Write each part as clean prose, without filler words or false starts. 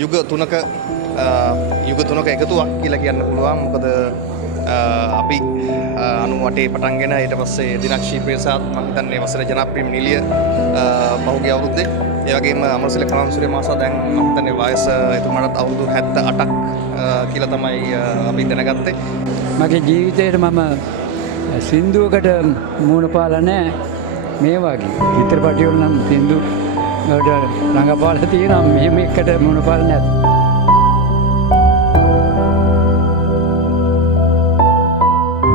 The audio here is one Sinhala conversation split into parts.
යුග තුනක එකතුවක් කියලා කියන්න පුළුවන්. මොකද අපි 98 පටන්ගෙන ඊට පස්සේ දිනක්ෂී ප්‍රේසාත් මම හිතන්නේ වසර ජනප්‍රියම නිලිය පහුගිය අවුරුද්දේ. ඒ වගේම අමරසිල කලන්සුරේ මාසා දැන් මම හිතන්නේ වයස එතුමාටත් අවුරුදු 78ක් කියලා තමයි අපි දැනගත්තේ. මගේ ජීවිතේට මම සින්දුවකට මූණ පාලා නැහැ. මේ වගේ චිත්‍රපටි වල නම් සින්දු වලට රංගපාලා තියෙනවා. මෙහෙම එකට මූණ පාලා නැහැ.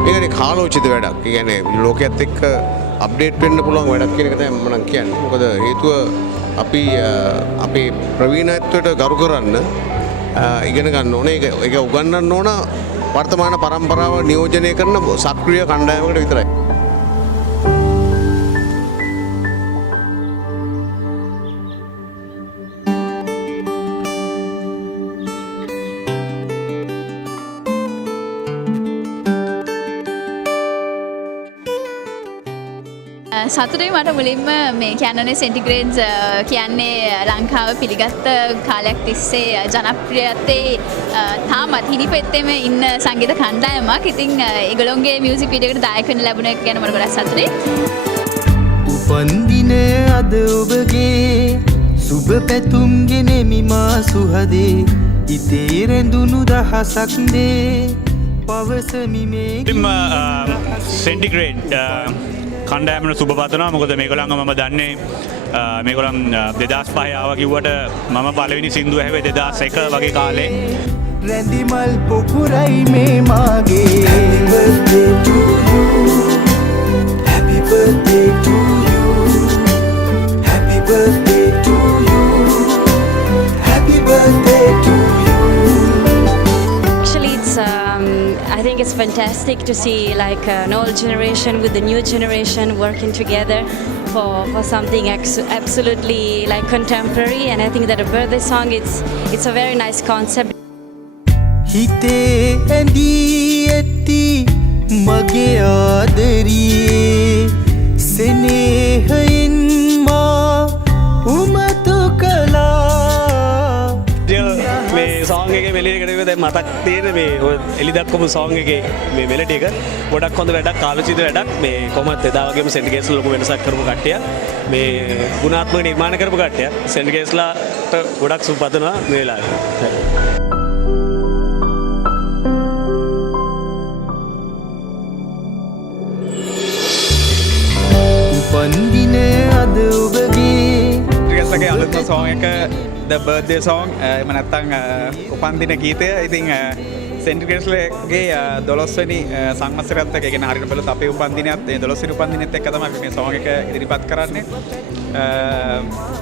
ඒකනේ කාලෝචිත වැඩක්. ඒ කියන්නේ ලෝකයේත් එක්ක අප්ඩේට් වෙන්න පුළුවන් වැඩක් කියන එක තමයි මම නම් කියන්නේ. මොකද හේතුව අපි අපේ ප්‍රවීණත්වයට ගරු කරන්න ඉගෙන ගන්න ඕනේ. ඒක උගන්වන්න ඕන වර්තමාන පරම්පරාව නියෝජනය කරන සක්‍රීය කණ්ඩායමකට විතරයි. සතුටුයි මට මුලින්ම මේ කියන්නනේ සෙන්ටිග්‍රේඩ්ස් කියන්නේ ලංකාව පිළිගත්ත කාලයක් තිස්සේ ජනප්‍රියත්වයේ තාමත් හිරිපෙත්තේම ඉන්න සංගීත කණ්ඩායමක්. ඉතින් ඒගොල්ලෝගේ මියුසික් වීඩියෝ එකට දායක වෙන්න ලැබුණ එක ගැන මට ගොඩක් සතුටුයි. උපන්දින අද ඔබගේ සුබ පැතුම් ගෙනෙමි මා සුහදේ ඉතේ රැඳුණු දහසක් දේ පවසමි මේ සෙන්ටිග්‍රේඩ් කණ්ඩායමට සුබ පතනවා. මොකද මේගොල්ලන්ව මම දන්නේ මේගොල්ලන් 2005 ආවා කිව්වට මම පළවෙනි සින්දුව හැවේ 2001 වගේ කාලේ. රැඳි මල් පොකුරයි මේ මාගේ Happy birthday to you Happy birthday to you Happy birthday to you Happy birthday to you. I think it's fantastic to see like an old generation with the new generation working together for something absolutely like contemporary, and I think that a birthday song it's a very nice concept. හිතේ ඇඳී ඇති මගේ ආදරියේ සෙනෙහයෙන් මා උමතු කළා. මේ සෝං එකේ මෙලියකට දැන් මතක් තියෙන මේ එලි දක්වපු සෝං එකේ මේ මෙලඩි එක ගොඩක් හොඳ වැඩක්, කාලෝචිත වැඩක්. මේ කොහොමත් එදා වගේම සෙන්ටිග්‍රේඩ්ස් ලොකු වෙනසක් කරපු කට්ටිය, මේ ගුණාත්මක නිර්මාණ කරපු කට්ටිය. සෙන්ටිග්‍රේඩ්ස්ලාට ගොඩක් සුබපතනවා මේ වෙලාවේ. උපන්දින අද ඔබගේ ගේ අලුත්ම සෝං එක The Birthday Song එහෙම නැත්නම් උපන්දින ගීතය. ඉතින් සෙන්ටිග්‍රේඩ්ස්ලගේ 12 වෙනි සංවත්සරයත් එක්ක, ඒ කියන්නේ හරියට බලුවොත් අපේ උපන්දිනයත් ඒ 12 වෙනි උපන්දිනෙත් එක්ක තමයි අපි මේ සෝං එක ඉදිරිපත් කරන්නේ.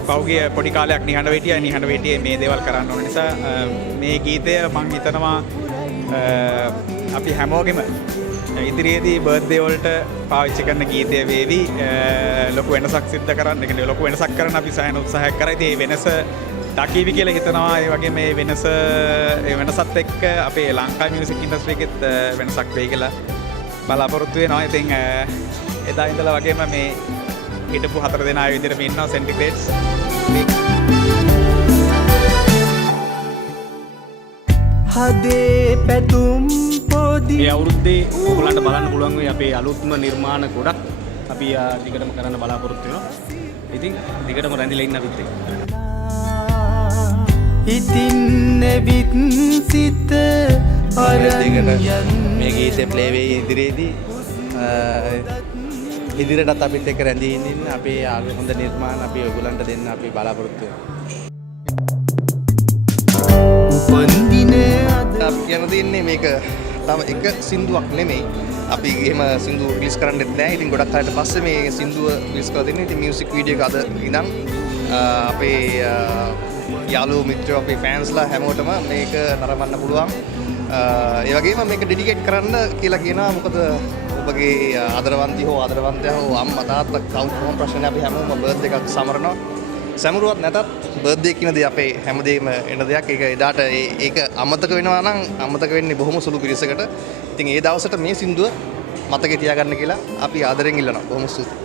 පෞගිය පොඩි කාලයක් නිහඬව හිටියේ මේ දේවල් කරන්න ඕන නිසා මේ ගීතය මම හිතනවා අපි හැමෝගෙම ඉදිරියේදී බර්ත්ඩේ වලට පාවිච්චි කරන ගීතය වේවි. ලොකු වෙනසක් සිද්ධ කරන්න, ඒ කියන්නේ ලොකු වෙනසක් කරන්න අපි සෑහෙන උත්සාහයක් කරා. ඉතින් මේ වෙනස දකීවි කියලා හිතනවා. ඒ වගේ මේ වෙනසත් එක්ක අපේ ලංකා මියුසික් ඉන්ඩස්ට්‍රි එකෙත් වෙනසක් වෙයි කියලා බලාපොරොත්තු වෙනවා. ඉතින් එදා ඉඳලා වගේම මේ හිටපු 4 දෙනා විදිහට මේ ඉන්නවා සෙන්ටිග්‍රේඩ්ස්. හදේ පැතුම් පොදි මේ අවුරුද්දේ ඔයගලන්ට බලන්න පුළුවන් වෙයි අපේ අලුත්ම නිර්මාණ ගොඩක් අපි දිගටම කරන්න බලාපොරොත්තු වෙනවා. ඉතින් දිගටම රැඳිලා ඉන්න අපිත් එක්ක. ඉතින් නැවිත් සිත අරන් මේ ගීතේ ප්ලේ වෙයි ඉදිරියේදී. ඉදිරියටත් අපිත් එක්ක රැඳී ඉන්න අපේ හොඳ නිර්මාණ අපි ඔයගලන්ට දෙන්න අපි බලාපොරොත්තු වෙනවා. උපන්දින අපි කියන දෙන්නේ මේක තව එක සින්දුවක් නෙමෙයි. අපි එහෙම සින්දු රිලීස් කරන්නෙත් නෑ. ඉතින් ගොඩක් කාලෙට පස්සේ මේ සින්දුව රිලීස් කරලා දෙන්නේ. ඉතින් මියුසික් වීඩියෝ එක අද ඉඳන් අපේ යාළුවෝ මිත්‍රයෝ අපේ ෆෑන්ස්ලා හැමෝටම මේක නරඹන්න පුළුවන්. ඒ වගේම මේක ඩෙඩිකේට් කරන්න කියලා කියනවා. මොකද ඔබගේ ආදරවන්තයෝ හෝ ආදරවන්තයා හෝ අම්මා තාත්තා කවුරු කොහොම ප්‍රශ්නයක් අපි හැමෝම බර්ත්ඩේ එකක් සමරනවා. සමරුවත් නැතත් බර්ත්ඩේ කියන දේ අපේ හැමදේම එන දෙයක්. ඒක එදාට ඒක අමතක වෙනවා නම් අමතක වෙන්නේ බොහොම සුළු පිරිසකට. ඉතින් ඒ දවසට මේ සින්දුව මතකේ තියාගන්න කියලා අපි ආදරෙන් ඉල්ලනවා. බොහොම ස්තුතියි.